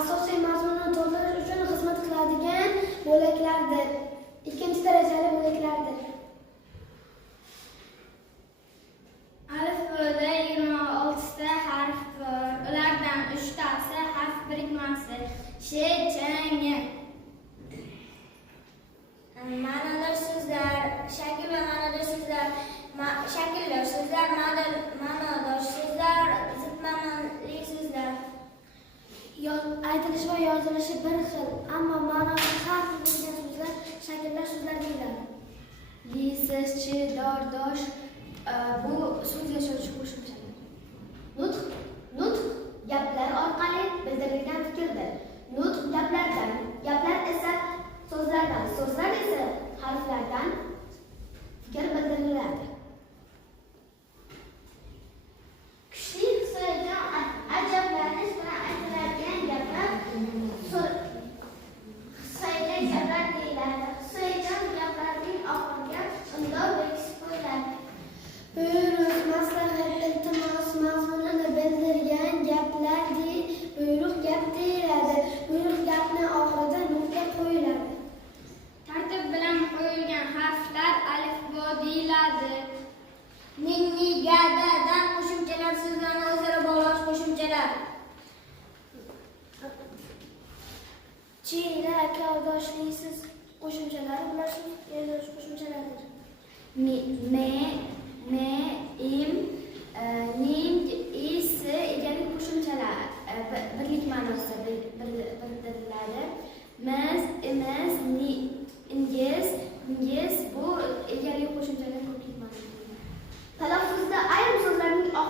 asosiy mazmunni to'ldirish uchun xizmat qiladigan bo'laklardir. Ikkinchi darajali bo'laklardir. Alifboda 26 ta harf bor. Ulardan 3 tasi harf birikmasi. Sh, ch, ng. Ma'nodor so'zlar, shakl va ma'nodor so'zlar, shakldor so'zlar, ma'nodor so'zlar, zid ma'noli so'zlar. Aytilishi va yozilishi bir xil, ammo ma'nosi har xil bo'lgan so'zlar shakldor so'zlar deyiladi. Li, siz, chi, dor, dosh bu so'z yashovchi qo'shimchalar. Nutq gaplar orqali bildirilgan fikrdir. Nutq gaplardan, gaplar esa so'zlardan, so'zlar esa harflardan fikr bildiriladi. Kuchli hisoyjon ajablanish bilan aytiladigan gaplar hisoyli gaplar deyiladi. Hisoyjon gaplarning oxiriga undov belgisi qo'yiladi. Buyruq, maslahat, iltimos mazmunini bildirgan gaplar buyruq gap deyiladi. Buyruq gapning oxirida nuqta qo'yiladi. Tartib bilan qo'yilgan harflar alifbo deyiladi. Ning, ni, ga, da qo'shimchalar so'zlarni o'zaro bog'lash qo'shimchalar. Chi, la, kavdoshlisiz qo'shimchalari bular so'z qo'shimchalaridir. Me, im, ning, is egalik qo'shimchalar birlik ma'nosida bildiriladi. Miz, imiz, ingiz bu egalik qo'shimchalar